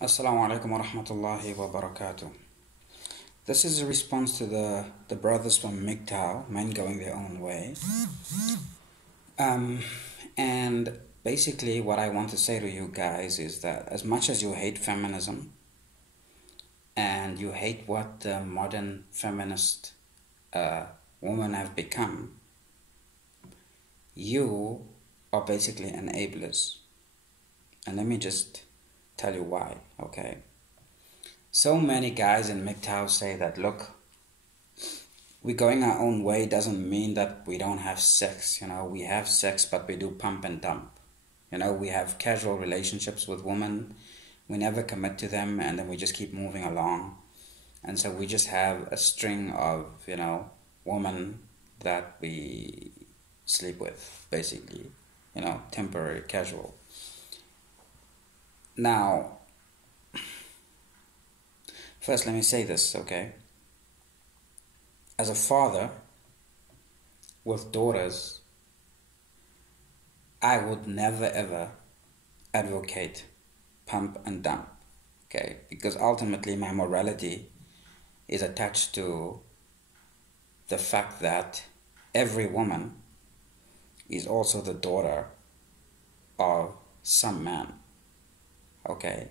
Assalamu alaikum wa rahmatullahi wa barakatuh. This is a response to the brothers from MGTOW, men going their own way. And basically, what I want to say to you guys is that as much as you hate feminism and you hate what the modern feminist women have become, you are basically enablers. And let me just tell you why, okay? So many guys in MGTOW say that, look, we going our own way doesn't mean that we don't have sex. We have sex, but we do pump and dump. We have casual relationships with women. We never commit to them, and then we just keep moving along. And so we just have a string of, women that we sleep with, basically. Temporary, casual. Now, first let me say this, okay? As a father with daughters, I would never ever advocate pump and dump, okay? Because ultimately my morality is attached to the fact that every woman is also the daughter of some man, okay?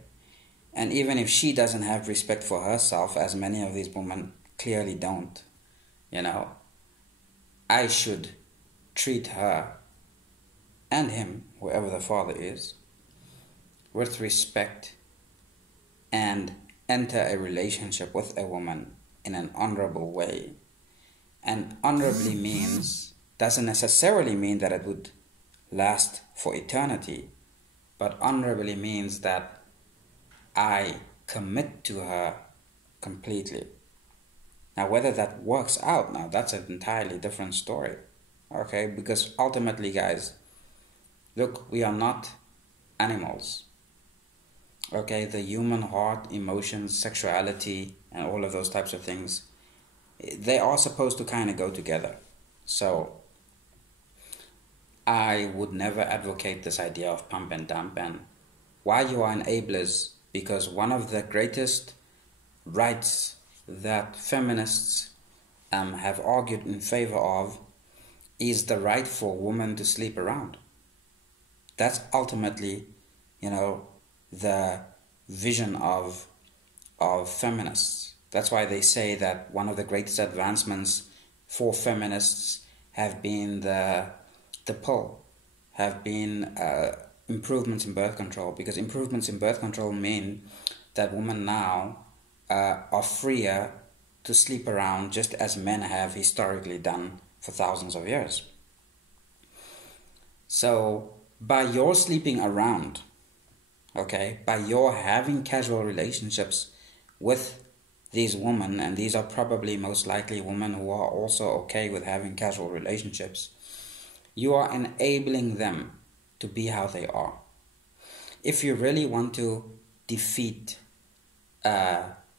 And even if she doesn't have respect for herself, as many of these women clearly don't, I should treat her and him, whoever the father is, with respect and enter a relationship with a woman in an honorable way. And honorably doesn't necessarily mean that it would last for eternity, but honorably means that I commit to her completely. Now, whether that works out, now that's an entirely different story, okay? Because ultimately, guys, look, we are not animals, okay? The human heart, emotions, sexuality, and all of those types of things, they are supposed to kind of go together. So I would never advocate this idea of pump and dump. And why you are enablers? Because one of the greatest rights that feminists have argued in favor of is the right for women to sleep around. That's ultimately, the vision of feminists. That's why they say that one of the greatest advancements for feminists have been the pill, have been improvements in birth control, because improvements in birth control mean that women now are freer to sleep around just as men have historically done for thousands of years. So by your sleeping around, okay, by your having casual relationships with these women, and these are probably most likely women who are also okay with having casual relationships, you are enabling them to be how they are. If you really want to defeat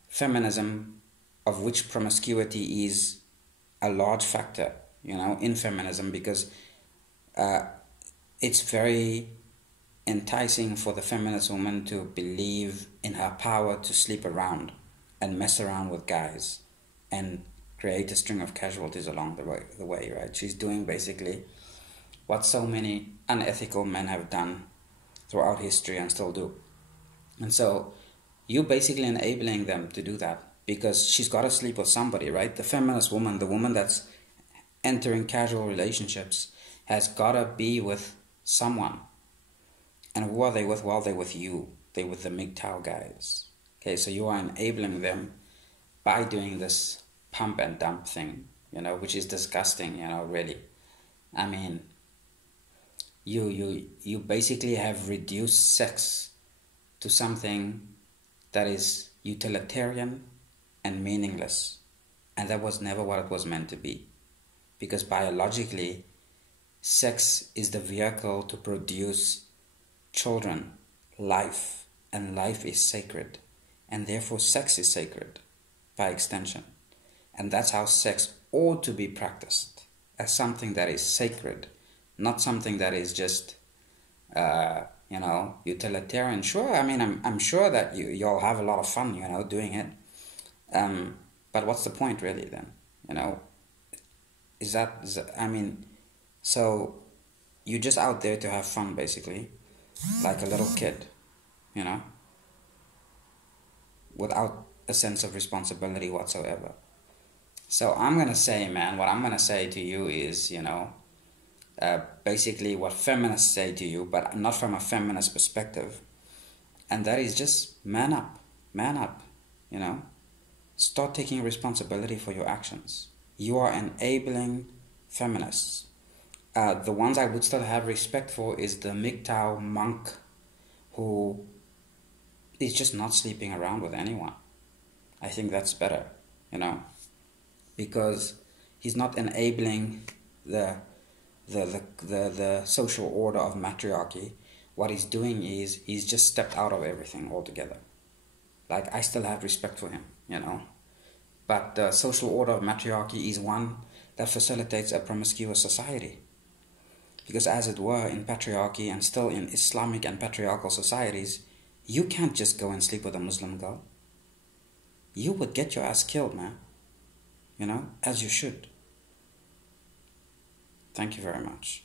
feminism, of which promiscuity is a large factor, in feminism, because it's very enticing for the feminist woman to believe in her power to sleep around and mess around with guys and create a string of casualties along the way, right? She's doing basically what so many unethical men have done throughout history and still do. And so you're basically enabling them to do that because she's got to sleep with somebody, right? The feminist woman, the woman that's entering casual relationships, has got to be with someone. And who are they with? Well, they're with you. They're with the MGTOW guys. Okay, so you are enabling them by doing this pump and dump thing, which is disgusting, really. I mean, you basically have reduced sex to something that is utilitarian and meaningless. And that was never what it was meant to be. Because biologically, sex is the vehicle to produce children, life, and life is sacred. And therefore sex is sacred by extension. And that's how sex ought to be practiced, as something that is sacred, not something that is just utilitarian. Sure, I mean, I'm sure that you'll have a lot of fun, doing it. But what's the point really then? You know, I mean, so you're just out there to have fun basically, like a little kid, you know, without a sense of responsibility whatsoever. So I'm gonna say, man, what I'm gonna say to you is, basically what feminists say to you, but not from a feminist perspective, and that is just man up, you know. Start taking responsibility for your actions. You are enabling feminists. The ones I would still have respect for is the MGTOW monk who is just not sleeping around with anyone. I think that's better, because he's not enabling the social order of matriarchy. What he's doing is he's just stepped out of everything altogether. Like, I still have respect for him, But the social order of matriarchy is one that facilitates a promiscuous society. Because as it were, in patriarchy and still in Islamic and patriarchal societies, you can't just go and sleep with a Muslim girl. You would get your ass killed, man. As you should. Thank you very much.